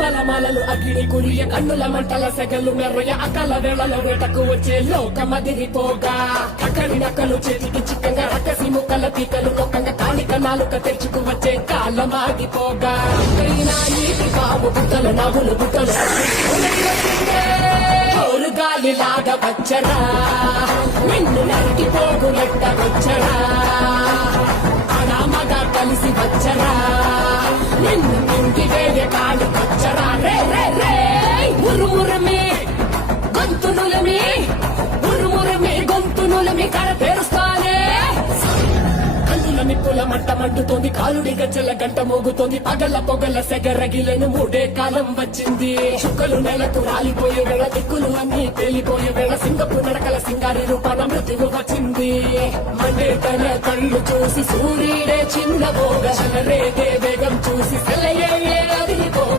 పలమాలలు అగ్ని కురియ కన్నుల మంటల సెగలు మెర్రయ అకల వేళల వేటకు వచ్చే లోకమదిరిపోగా అక్కడి నక్కలు చేతికి చిక్కంగా రకసి ముక్కల పీకలు లోకంగా కాళిక నాలుక తెరుచుకు వచ్చే కాలమాగిపోగా నీటి కావు బుట్టల నవ్వులు బుట్టలు గాలిలాగా వచ్చరా నిన్ను నరికి పోగులెట్ట వచ్చరా అనామగా కలిసి వచ్చరా నిన్ను ఇంటి వేరే కాలు వచ్చరా రే రే రే ఉరుమురమి గొంతునులమి ఉరుమురమి గొంతునులమి కడ తెరుస్తానే కన్నుల నిప్పుల మంట మండుతోంది కాలుడి గజ్జల గంట మోగుతోంది పగల పొగల సెగరగిలను మూడే కాలం వచ్చింది చుక్కలు నెలకు రాలిపోయే వేళ దిక్కులు అన్ని తేలిపోయే వేళ సింగపు నడకల సింగారి రూపాన మృత్యువు వచ్చింది మండే తన కళ్ళు చూసి సూర్యుడే చిన్న భోగ రేగే వేగం చూసి సెలయే అది